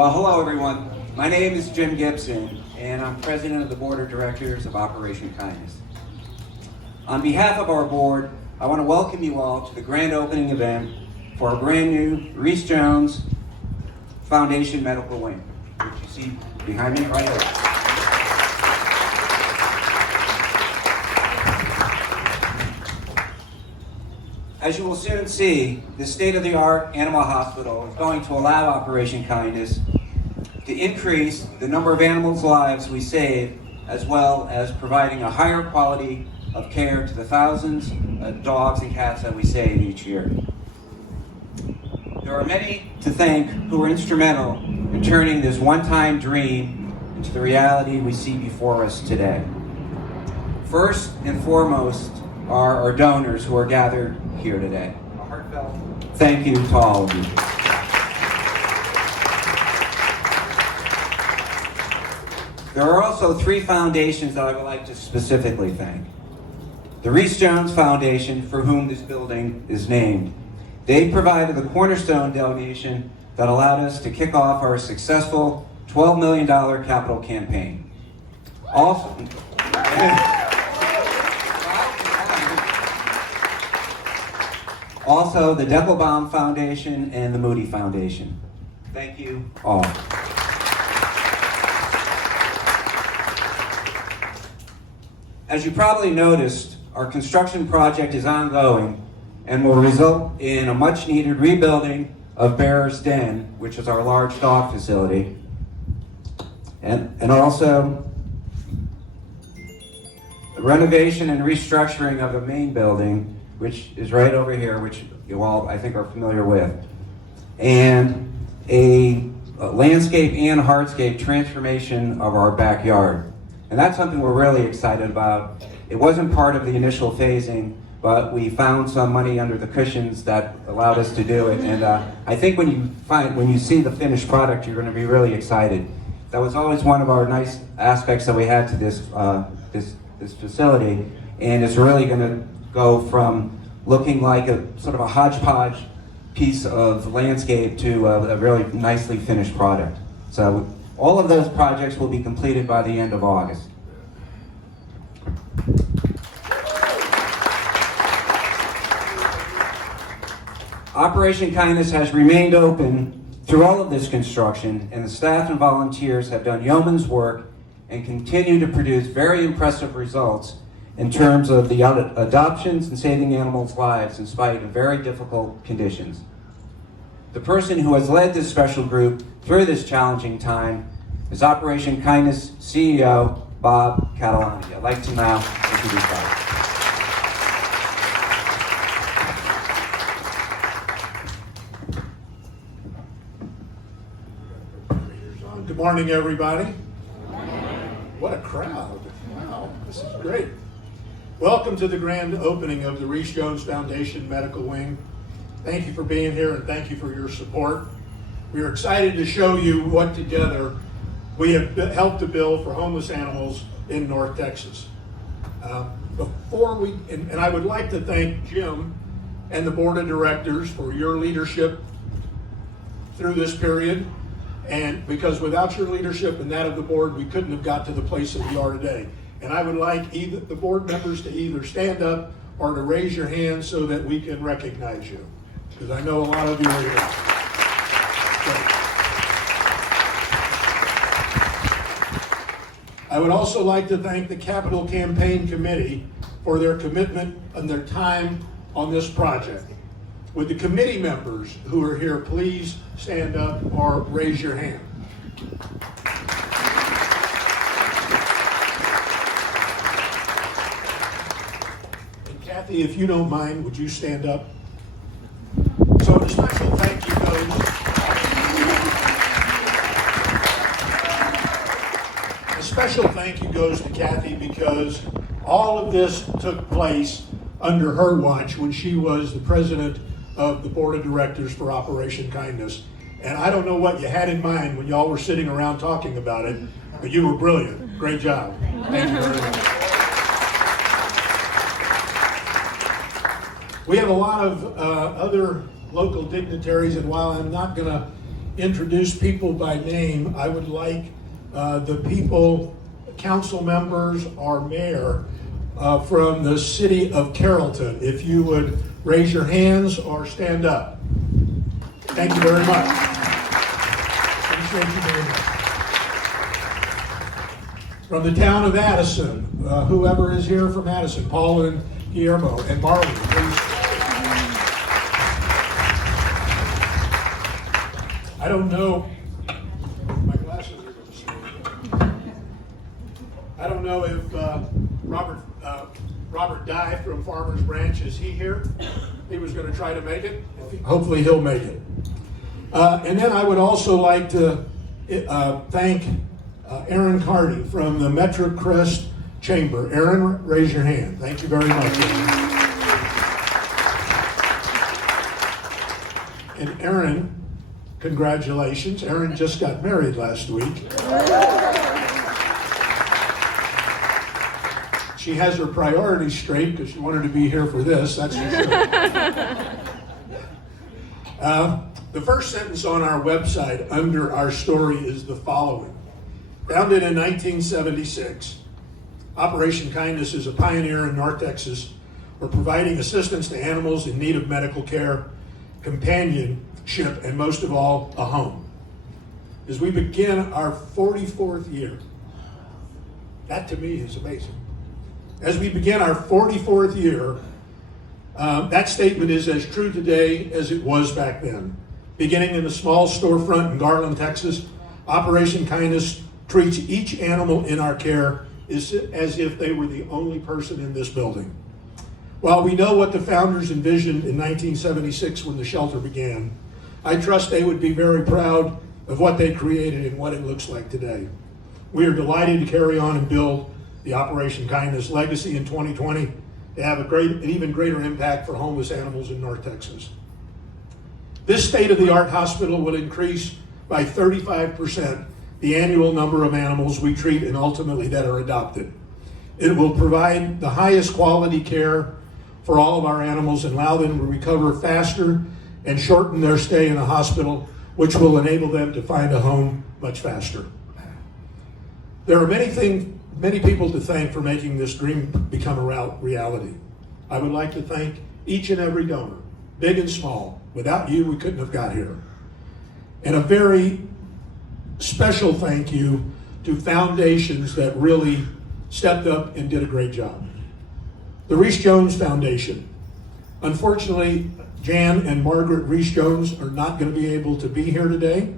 Well, hello everyone. My name is Jim Gibson, and I'm president of the Board of Directors of Operation Kindness. On behalf of our board, I want to welcome you all to the grand opening event for our brand new Rees-Jones Foundation Medical Wing, which you see behind me right here. As you will soon see, the state-of-the-art animal hospital is going to allow Operation Kindness to increase the number of animals' lives we save, as well as providing a higher quality of care to the thousands of dogs and cats that we save each year. There are many to thank who were instrumental in turning this one-time dream into the reality we see before us today. First and foremost are our donors who are gathered here today. A heartfelt thank you to all of you. There are also three foundations that I would like to specifically thank. The Rees-Jones Foundation, for whom this building is named. They provided the cornerstone donation that allowed us to kick off our successful $12 million capital campaign. Also, the Deckelbaum Foundation and the Moody Foundation. Thank you all. As you probably noticed, our construction project is ongoing and will result in a much-needed rebuilding of Bear's Den, which is our large dog facility, and also the renovation and restructuring of the main building, which is right over here, which you all, I think, are familiar with, and a landscape and hardscape transformation of our backyard. And that's something we're really excited about. It wasn't part of the initial phasing, but we found some money under the cushions that allowed us to do it. And I think when you see the finished product, you're going to be really excited. That was always one of our nice aspects that we had to this facility, and it's really going to go from looking like a sort of a hodgepodge piece of landscape to a really nicely finished product. So all of those projects will be completed by the end of August. Operation Kindness has remained open through all of this construction, and the staff and volunteers have done yeoman's work and continue to produce very impressive results in terms of the adoptions and saving animals' lives in spite of very difficult conditions. The person who has led this special group through this challenging time is Operation Kindness CEO, Bob Catalani. I'd like to now introduce Bob. Good morning, everybody. What a crowd. Wow, this is great. Welcome to the grand opening of the Rees-Jones Foundation Medical Wing. Thank you for being here and thank you for your support. We are excited to show you what together we have helped to build for homeless animals in North Texas. And I would like to thank Jim and the board of directors for your leadership through this period. And because without your leadership and that of the board, we couldn't have got to the place that we are today. And I would like either the board members to either stand up or to raise your hand so that we can recognize you, because I know a lot of you are here. I would also like to thank the Capital Campaign Committee for their commitment and their time on this project. Would the committee members who are here please stand up or raise your hand? And Kathy, if you don't mind, would you stand up? So a special thank you goes. A special thank you goes to Kathy because all of this took place under her watch when she was the president of the board of directors for Operation Kindness. And I don't know what you had in mind when y'all were sitting around talking about it, but you were brilliant. Great job. Thank you very much. We have a lot of other local dignitaries, and while I'm not going to introduce people by name, I would like the people, council members or mayor from the city of Carrollton, if you would raise your hands or stand up. Thank you very much. Appreciate you very much. From the town of Addison, whoever is here from Addison, Paul and Guillermo and Marley, please. I don't know, my glasses are going to see. I don't know if Robert Dye from Farmers Branch, is he here? He was going to try to make it. Hopefully he'll make it. And then I would also like to thank Aaron Carney from the Metro Crest Chamber. Aaron, raise your hand. Thank you very much. And Aaron, congratulations. Aaron just got married last week. She has her priorities straight because she wanted to be here for this, that's for sure. The first sentence on our website under our story is the following. Founded in 1976, Operation Kindness is a pioneer in North Texas for providing assistance to animals in need of medical care, companionship, and most of all, a home. As we begin our 44th year, that to me is amazing. As we begin our 44th year, that statement is as true today as it was back then. Beginning in a small storefront in Garland, Texas, Operation Kindness treats each animal in our care as if they were the only person in this building. While we know what the founders envisioned in 1976 when the shelter began, I trust they would be very proud of what they created and what it looks like today. We are delighted to carry on and build the Operation Kindness legacy in 2020 to have an even greater impact for homeless animals in North Texas. This state-of-the-art hospital will increase by 35% the annual number of animals we treat and ultimately that are adopted. It will provide the highest quality care for all of our animals and allow them to recover faster and shorten their stay in the hospital, which will enable them to find a home much faster. There are many people to thank for making this dream become a reality. I would like to thank each and every donor, big and small. Without you, we couldn't have got here. And a very special thank you to foundations that really stepped up and did a great job. The Rees-Jones Foundation. Unfortunately, Jan and Margaret Rees-Jones are not going to be able to be here today,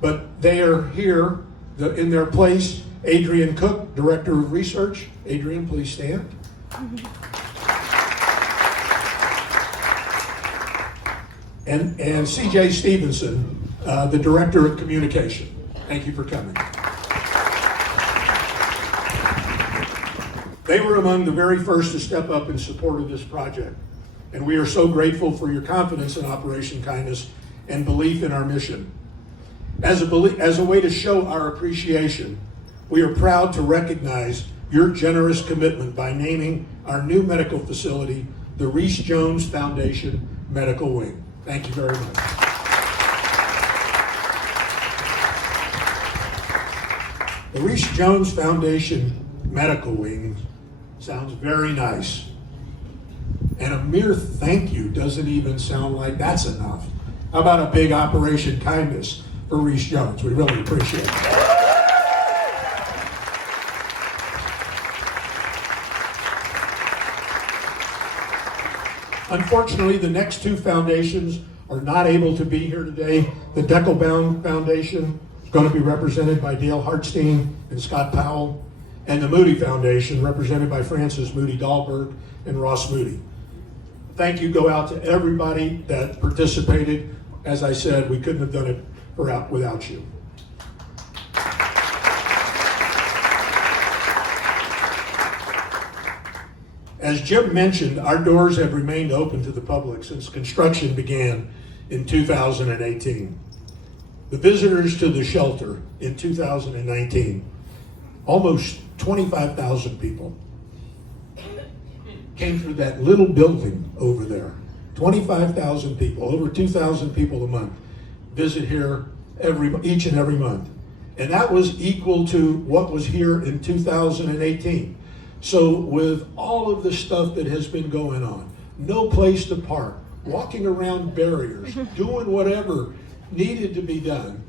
but they are here in their place. Adrian Cooke, Director of Research. Adrian, please stand. And CJ Stevenson, the Director of Communication. Thank you for coming. They were among the very first to step up in support of this project, and we are so grateful for your confidence in Operation Kindness and belief in our mission. As a way to show our appreciation, we are proud to recognize your generous commitment by naming our new medical facility the Rees-Jones Foundation Medical Wing. Thank you very much. The Rees-Jones Foundation Medical Wing sounds very nice. And a mere thank you doesn't even sound like that's enough. How about a big Operation Kindness for Rees-Jones? We really appreciate it. Unfortunately, the next two foundations are not able to be here today. The Deckelbaum Foundation is going to be represented by Dale Hartstein and Scott Powell, and the Moody Foundation, represented by Francis Moody Dahlberg and Ross Moody. Thank you go out to everybody that participated. As I said, we couldn't have done it without you. As Jim mentioned, our doors have remained open to the public since construction began in 2018. The visitors to the shelter in 2019, almost 25,000 people, came through that little building over there. 25,000 people, over 2,000 people a month visit here each and every month. And that was equal to what was here in 2018. So with all of the stuff that has been going on, no place to park, walking around barriers, doing whatever needed to be done,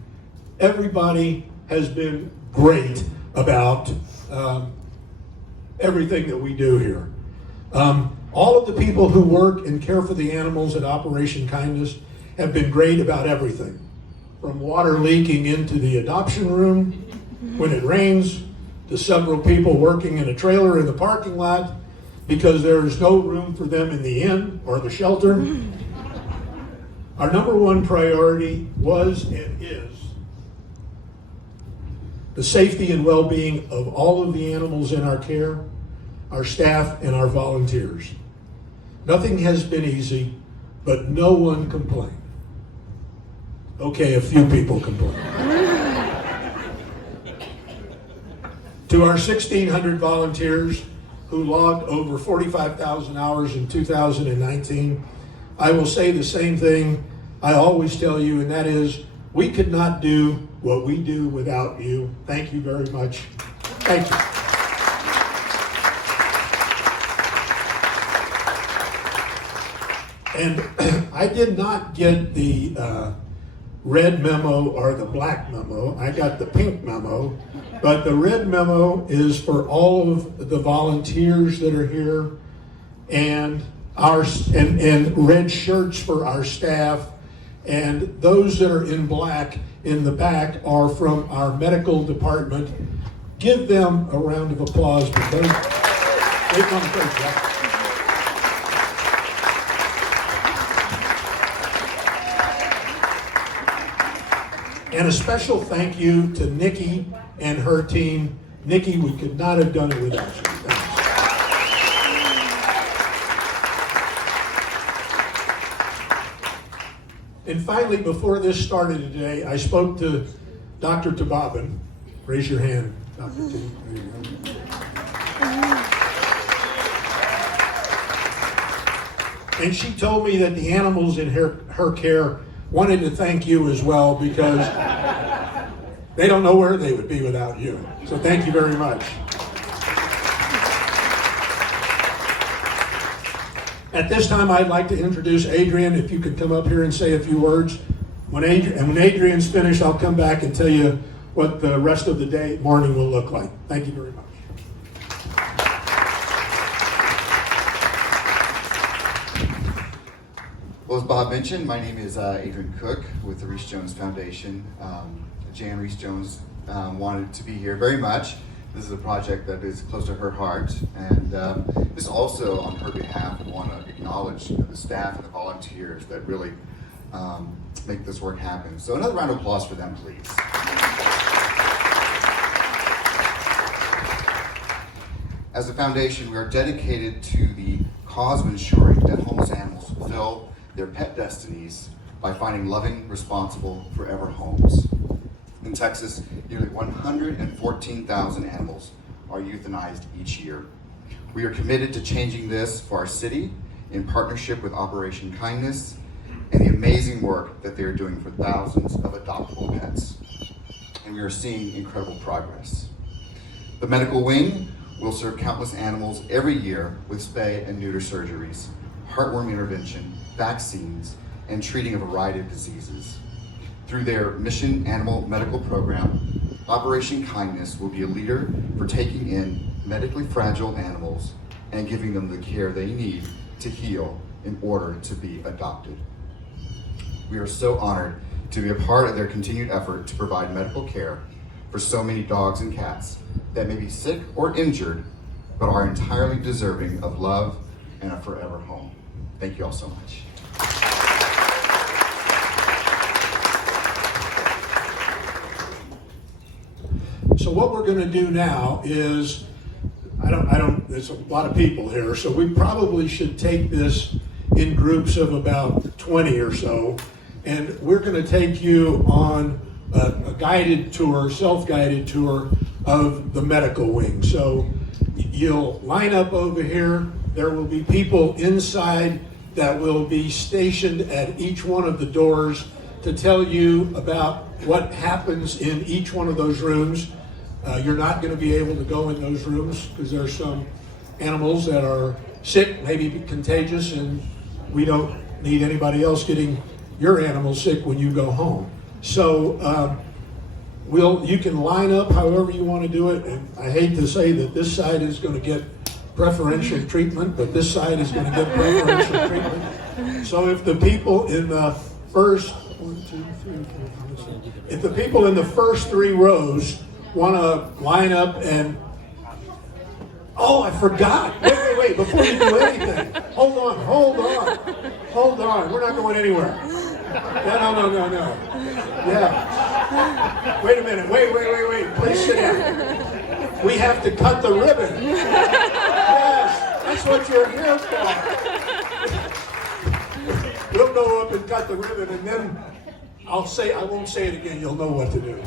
everybody has been great about everything that we do here. All of the people who work and care for the animals at Operation Kindness have been great about everything. From water leaking into the adoption room when it rains, to several people working in a trailer in the parking lot because there is no room for them in the inn or the shelter. Our number one priority was and is the safety and well-being of all of the animals in our care, our staff, and our volunteers. Nothing has been easy, but no one complained. Okay, a few people complained. To our 1,600 volunteers who logged over 45,000 hours in 2019, I will say the same thing I always tell you, and that is, we could not do what we do without you. Thank you very much. Thank you. And I did not get the red memo or the black memo. I got the pink memo, but the red memo is for all of the volunteers that are here, and red shirts for our staff, and those that are in black in the back are from our medical department. Give them a round of applause because they've done a great job. And a special thank you to Nikki and her team. Nikki, we could not have done it without you. Thanks. And finally, before this started today, I spoke to Dr. Tababin. Raise your hand, Dr. T. And she told me that the animals in her care wanted to thank you as well because they don't know where they would be without you. So thank you very much. At this time, I'd like to introduce Adrian. If you could come up here and say a few words. When Adrian's finished, I'll come back and tell you what the rest of the morning will look like. Thank you very much. Well, as Bob mentioned, my name is Adrian Cooke with the Rees-Jones Foundation. Jan Rees-Jones wanted to be here very much. This is a project that is close to her heart, and this also, on her behalf, I want to acknowledge the staff and the volunteers that really make this work happen. So another round of applause for them, please. As a foundation, we are dedicated to the cause of ensuring that homeless animals fulfill their pet destinies by finding loving, responsible, forever homes. In Texas, nearly 114,000 animals are euthanized each year. We are committed to changing this for our city in partnership with Operation Kindness and the amazing work that they are doing for thousands of adoptable pets. And we are seeing incredible progress. The medical wing will serve countless animals every year with spay and neuter surgeries, heartworm intervention, vaccines, and treating a variety of diseases. Through their Mission Animal Medical Program, Operation Kindness will be a leader for taking in medically fragile animals and giving them the care they need to heal in order to be adopted. We are so honored to be a part of their continued effort to provide medical care for so many dogs and cats that may be sick or injured, but are entirely deserving of love and a forever home. Thank you all so much. So what we're going to do now is, there's a lot of people here, so we probably should take this in groups of about 20 or so, and we're going to take you on a guided tour, self-guided tour of the medical wing. So you'll line up over here. There will be people inside that will be stationed at each one of the doors to tell you about what happens in each one of those rooms. You're not going to be able to go in those rooms because there's some animals that are sick, maybe contagious, and we don't need anybody else getting your animal sick when you go home. So you can line up however you want to do it, and I hate to say that this side is going to get preferential treatment, but this side is going to get preferential treatment. So if the people in the first if the people in the first 3 rows want to line up and I forgot. Wait, before you do anything, hold on. We're not going anywhere. No. Yeah. Wait a minute. Wait. Please sit down. We have to cut the ribbon. Yes, that's what you're here for. We'll go up and cut the ribbon, and then I won't say it again. You'll know what to do.